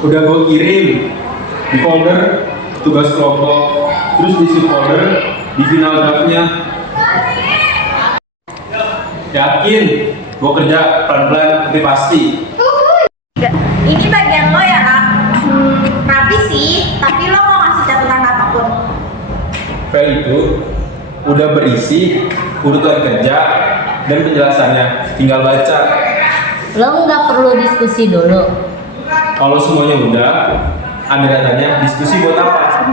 Udah gue kirim di folder tugas kelompok, terus di subfolder di final draftnya. Yakin, gue kerja pelan-pelan tapi pasti. Ini bagian lo ya, Rak. Rapi sih, tapi lo mau ngasih catatan apapun. File itu udah berisi urutan kerja dan penjelasannya, tinggal baca. Lo nggak perlu diskusi dulu. Kalau semuanya udah, Anda datanya diskusi buat apa?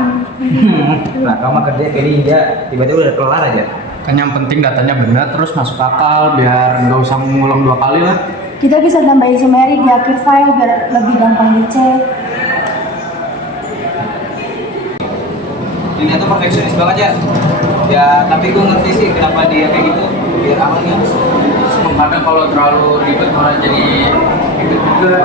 Nah, kamu kerja kayak ninja, tiba-tiba udah kelar aja. Kan yang penting datanya benar terus masuk akal biar nggak usah ngulang 2 kali lah. Kita bisa tambahin summary di akhir file biar lebih gampang dicek. Ini tuh perfeksionis banget ya. Ya, tapi gue ngerti sih kenapa dia kayak gitu. Biar aman ya. Kadang kalau terlalu ribet malah jadi ribet juga.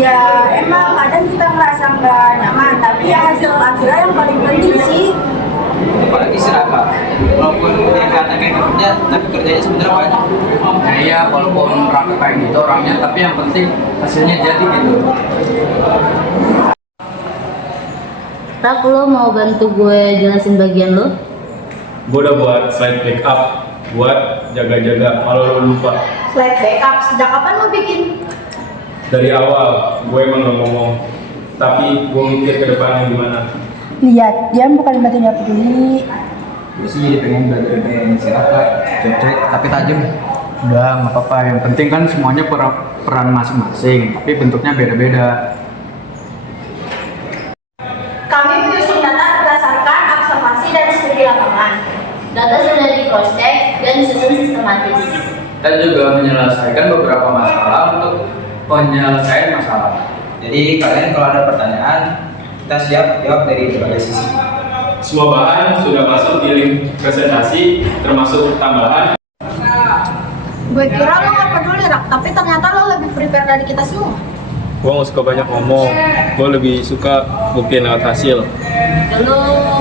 Ya emang kadang kita ngerasa nggak nyaman, tapi ya hasil akhirnya yang paling penting sih. Apalagi si Raka. Walaupun dia kelihatan kayak nggak kerja, tapi kerjanya sebenarnya banyak. Nah, iya, walaupun Raka kayak gitu orangnya, tapi yang penting hasilnya jadi gitu. Rak, lo mau bantu gue jelasin bagian lo? Gue udah buat slide backup buat jaga-jaga kalau lo lupa. Slide backup, sejak kapan lo bikin? Dari awal, gue emang gak ngomong, tapi gue mikir ke depannya gimana. Lihat, dia bukan bantu dia peduli. Gue sih jadi pengen belajar kayak si Raka. Cek tapi tajam. Udah, nggak apa-apa. Yang penting kan semuanya peran masing-masing, tapi bentuknya beda-beda. Kami menyusun data berdasarkan observasi dan studi lapangan. Data sudah di cross check dan disusun sistematis. Dan juga menyelesaikan beberapa masalah untuk penyelesaian masalah. Jadi kalian kalau ada pertanyaan, kita siap jawab dari berbagai sisi. Semua bahan sudah masuk di link presentasi, termasuk tambahan. Gue kira lo gak peduli, Rak, tapi ternyata lo lebih prepare dari kita semua. Gue gak suka banyak ngomong, gue lebih suka buktiin lewat hasil. Dulu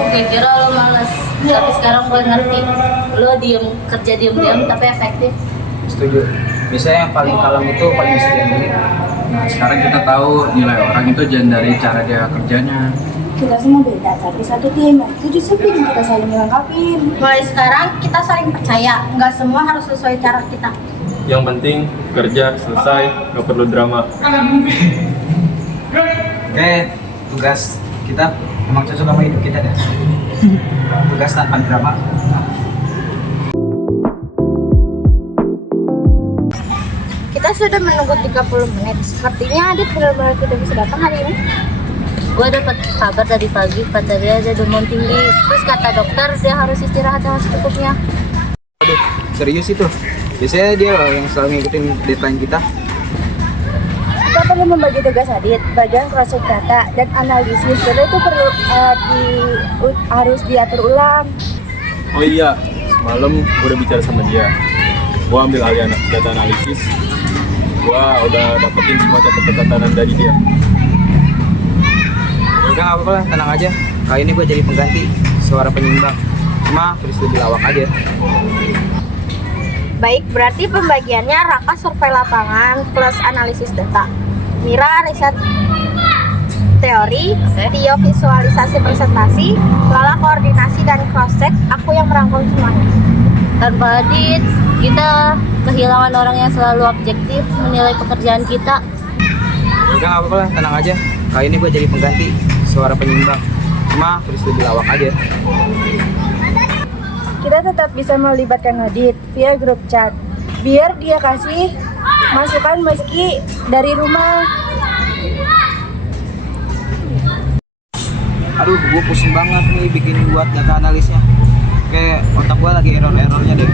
gue kira lo males, tapi sekarang gue ngerti. Lo kerja diem-diem tapi efektif. Setuju. Biasanya yang paling kalem itu paling bisa diandelin. Nah, sekarang kita tahu nilai orang itu jangan dari cara dia kerjanya. Kita semua beda, tapi satu tim. Itu justru bikin kita saling melengkapi. Mulai sekarang kita saling percaya, nggak semua harus sesuai cara kita. Yang penting kerja selesai, gak perlu drama. Oke, tugas kita emang cocok sama hidup kita deh. Tugas tanpa drama. Kita sudah menunggu 30 menit. Sepertinya Adit benar-benar tidak bisa datang hari ini. Gue dapat kabar tadi pagi kata dia ada demam tinggi. Terus kata dokter dia harus istirahat yang secukupnya. Aduh, serius itu. Biasanya dia loh yang selalu ngikutin deadline kita. Kita perlu membagi tugas Adit, bagian cross check data dan analisis. Jadi itu perlu harus diatur ulang. Oh iya, semalam gue udah bicara sama dia. Gue ambil alih anak data analisis. Gue udah dapetin semua catatan dari dia. Udah gak apa-apa lah, tenang aja. Kali ini gue jadi pengganti suara penyimbang. Cuma versi lebih lawak aja. Baik, berarti pembagiannya Raka survei lapangan plus analisis data. Mira riset teori, Tio visualisasi presentasi, Lala koordinasi dan cross check, aku yang merangkum semuanya. Tanpa Adit, kita kehilangan orang yang selalu objektif menilai pekerjaan kita. Udah gak apa-apa lah, tenang aja. Kali ini gue jadi pengganti suara penyimbang. Cuma versi lebih lawak aja. Kita tetap bisa melibatkan Adit via grup chat, biar dia kasih masukan meski dari rumah. Aduh, gue pusing banget nih bikin buat data analisnya. Kayak otak gue lagi error-errornya deh.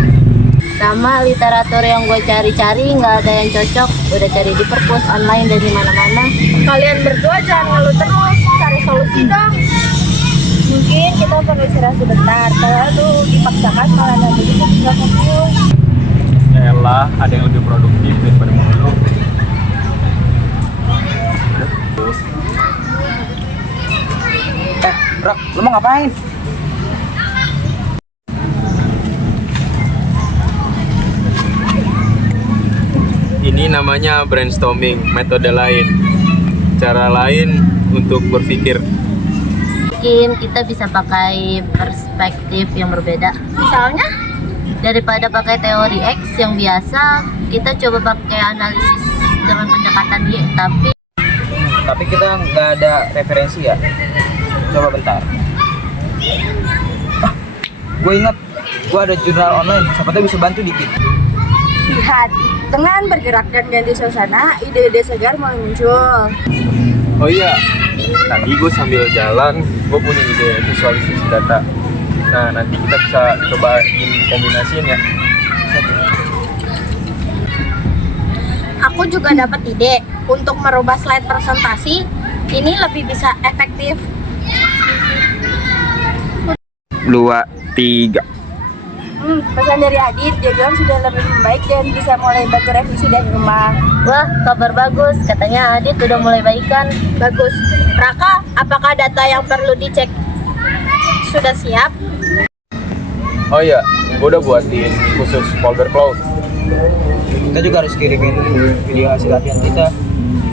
Sama literatur yang gue cari-cari nggak ada yang cocok. Udah cari di perpus online dan di mana-mana. Kalian berdua jangan ngeluh terus, cari solusi dong. Mungkin kita perlu istirahat sebentar, terlalu dipaksakan malah nanti kita nggak fokus. Elah, ada yang lebih produktif daripada mengeluh. Rok, lu mau ngapain? Ini namanya brainstorming, metode lain. cara lain untuk berpikir. Mungkin kita bisa pakai perspektif yang berbeda. Misalnya, Daripada pakai teori X yang biasa, kita coba pakai analisis dengan pendekatan Y. Tapi kita nggak ada referensi ya. Coba bentar. Gue ingat, gue ada jurnal online. Siapa tahu bisa bantu dikit. Lihat, dengan bergerak dan ganti suasana, ide-ide segar mulai muncul. Oh iya, tadi gue sambil jalan, gue punya ide visualisasi data. Nah, nanti kita bisa cobain kombinasiin ya. aku juga dapat ide untuk merubah slide presentasi. Ini lebih bisa efektif. 2, 3. Pesan dari Adit, dia bilang sudah lebih membaik dan bisa mulai bantu revisi dari rumah. Wah, kabar bagus. Katanya Adit udah mulai baikan. Bagus. Raka, apakah data yang perlu dicek sudah siap? Oh iya, gue udah buatin khusus folder cloud. Kita juga harus kirimin video hasil latihan kita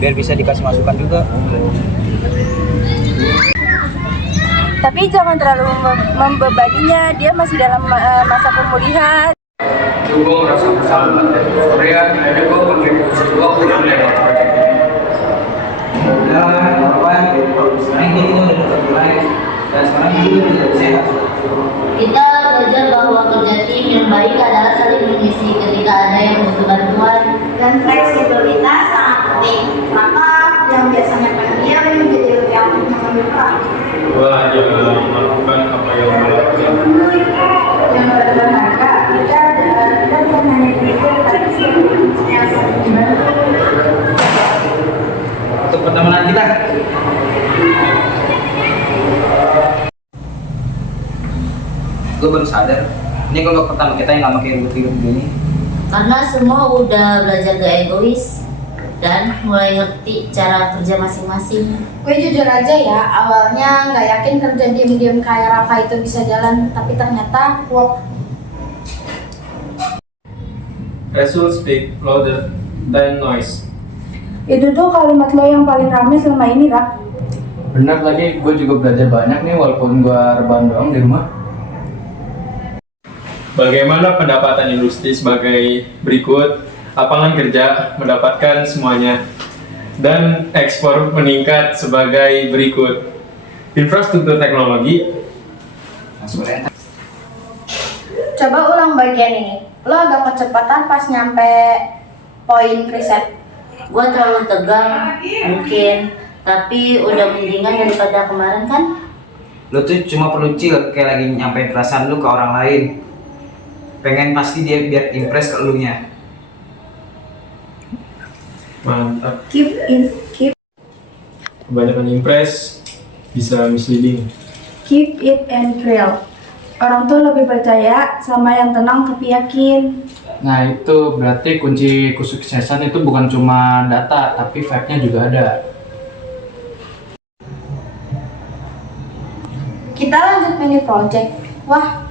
biar bisa dikasih masukan juga. Tapi jangan terlalu membebaninya, dia masih dalam masa pemulihan. Gue merasa bersalah dari Korea, akhirnya gue kontribusi gue udah lewat proyek ini. Udah, kawan, sekarang kita udah dekat mulai, dan sekarang kita udah sehat. Kita belajar bahwa kerja tim yang baik adalah saling mengisi ketika ada yang butuh bantuan. Dan fleksibilitas sangat penting. Raka yang biasanya pendiam menjadi lebih aktif mengambil peran. Gue hanya melakukan apa yang gue lakukan. Yang berharga, kita bukan hanya berikut, tapi sebenarnya saling membantu. Untuk pertemanan kita. Gue baru sadar, ini kelompok pertama kita yang nggak pakai ribut-ribut begini. Karena semua udah belajar gak egois dan mulai ngerti cara kerja masing-masing. Gue jujur aja ya, awalnya nggak yakin kerja diem-diem kayak Raka itu bisa jalan, tapi ternyata work. Results speak louder than noise. Itu tuh kalimat lo yang paling ramai selama ini, Rak. Bener lagi, gue juga belajar banyak nih walaupun gue rebahan doang di rumah. Bagaimana pendapatan industri sebagai berikut? Lapangan kerja mendapatkan semuanya dan ekspor meningkat sebagai berikut. Infrastruktur teknologi. Coba ulang bagian ini. Lo agak kecepatan pas nyampe poin riset. Gua terlalu tegang mungkin, tapi udah mendingan daripada kemarin kan. Lo tuh cuma perlu chill kayak lagi nyampein perasaan lu ke orang lain. Pengen pasti dia biar impress ke elunya. Mantap. Keep. Kebanyakan impress bisa misleading. Keep it and real. Orang tuh lebih percaya sama yang tenang tapi yakin. Nah itu berarti kunci kesuksesan itu bukan cuma data, tapi vibe-nya juga ada. Kita lanjut mini project. Wah,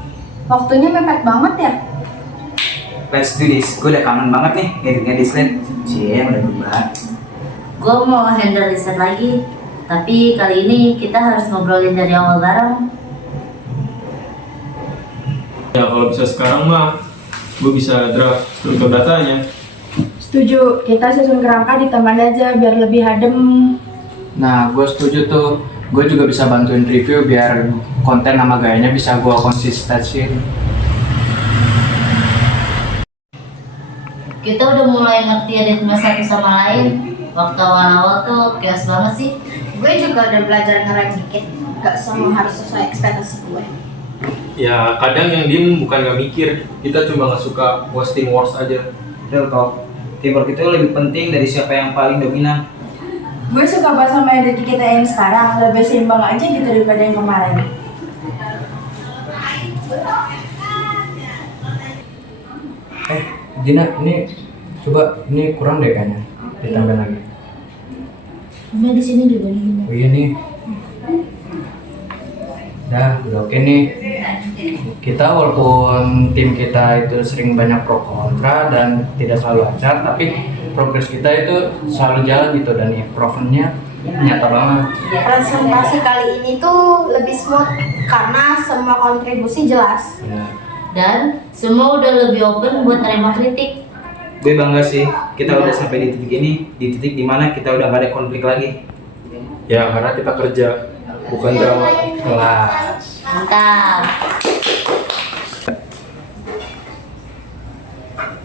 waktunya mepet banget ya. Let's do this. Gue udah kangen banget nih ngedit slide. Cie, udah berubah. Gue mau handle riset lagi, tapi kali ini kita harus ngobrolin dari awal bareng. Ya kalau bisa sekarang mah, gue bisa draft struktur datanya. Setuju, kita susun kerangka di taman aja biar lebih adem. Nah gue setuju tuh, gue juga bisa bantuin review biar konten sama gayanya bisa gue konsistensiin. Kita udah mulai ngerti ritme satu sama lain. Waktu awal-awal tuh chaos banget sih. Gue juga udah belajar ngerem dikit. Gak semua harus sesuai ekspektasi gue. Ya kadang yang diem bukan gak mikir, kita cuma gak suka wasting words aja. Real talk. Teamwork itu lebih penting dari siapa yang paling dominan. Gue suka banget sama energi kita yang sekarang, lebih seimbang aja gitu daripada yang kemarin. Gina, ini coba ini kurang deh kayaknya, ditambah lagi. Ini di sini juga nih. Oh iya nih. Udah oke nih. Kita walaupun tim kita itu sering banyak pro kontra dan tidak selalu lancar, tapi progres kita itu selalu jalan gitu dan improvement-nya Nyata banget. Presentasi kali ini tuh lebih smooth karena semua kontribusi jelas. Dan semua udah lebih open buat terima kritik. Gue bangga sih, kita udah sampai di titik ini, di titik dimana kita udah gak ada konflik lagi. Ya karena kita kerja, bukan drama. Kelas. Mantap.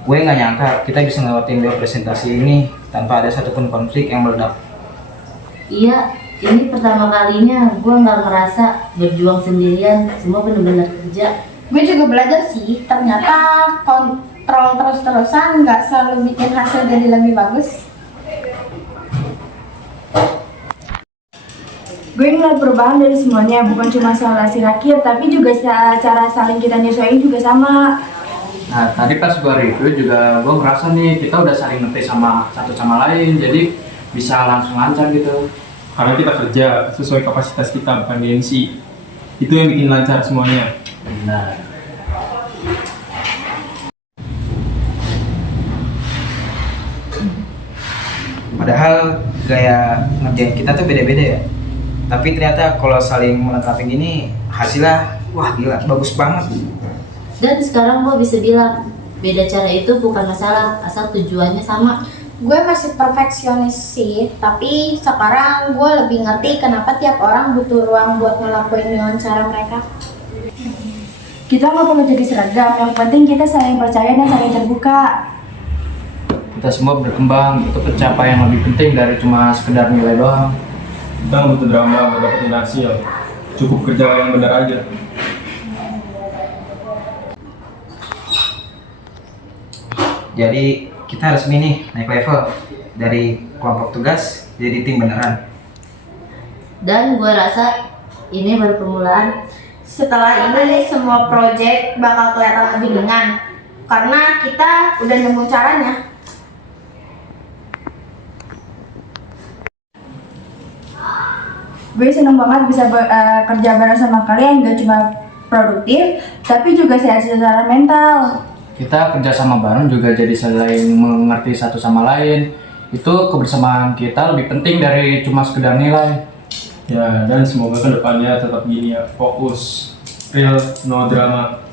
Gue nggak nyangka kita bisa ngelewatin dua presentasi ini tanpa ada satupun konflik yang meledak. Iya, ini pertama kalinya gue nggak ngerasa berjuang sendirian. Semua bener-bener kerja. Gue juga belajar sih, ternyata kontrol terus-terusan nggak selalu bikin hasil jadi lebih bagus. Gue ngeliat perubahan dari semuanya, bukan cuma soal hasil akhir, tapi juga cara saling kita nyesuaiin juga sama. Nah, tadi pas gua review juga gua ngerasa nih kita udah saling ngerti sama satu sama lain, jadi bisa langsung lancar gitu. Karena kita kerja sesuai kapasitas kita, bukan gengsi. Itu yang bikin lancar semuanya. Benar. Padahal gaya ngerjain kita tuh beda-beda ya. Tapi ternyata kalau saling melengkapi gini hasilnya wah gila, bagus banget. Dan sekarang gue bisa bilang, beda cara itu bukan masalah, asal tujuannya sama. Gue masih perfeksionis sih, tapi sekarang gue lebih ngerti kenapa tiap orang butuh ruang buat ngelakuin dengan cara mereka. Kita nggak perlu jadi seragam, yang penting kita saling percaya dan saling terbuka. Kita semua berkembang, itu pencapaian yang lebih penting dari cuma sekedar nilai doang. Kita nggak butuh drama buat dapetin hasil. Cukup kerja yang benar aja. Jadi kita resmi nih naik level dari kelompok tugas jadi tim beneran. Dan gue rasa ini baru permulaan. Setelah ini semua project bakal kelihatan lebih ringan karena kita udah nemu caranya. Gue seneng banget bisa kerja bareng sama kalian, gak cuma produktif, tapi juga sehat secara mental. Kita kerja sama bareng juga jadi saling mengerti satu sama lain. Itu kebersamaan kita lebih penting dari cuma sekedar nilai. Ya, dan semoga kedepannya tetap gini ya, fokus, real, no drama.